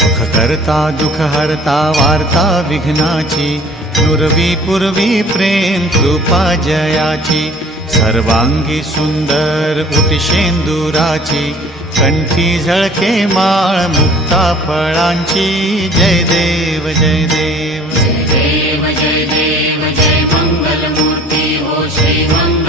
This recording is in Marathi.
सुख करता दुख हरता वार्ता विघ्नाची, नुरवी पूर्वी प्रेम कृपा जयाची, सर्वांगी सुंदर उटिशेंदुराची, कंठी झळके माळ मुक्ता फळांची. जय देव जय देव जय देव जय देव जय मंगलमूर्ती हो श्री मंगल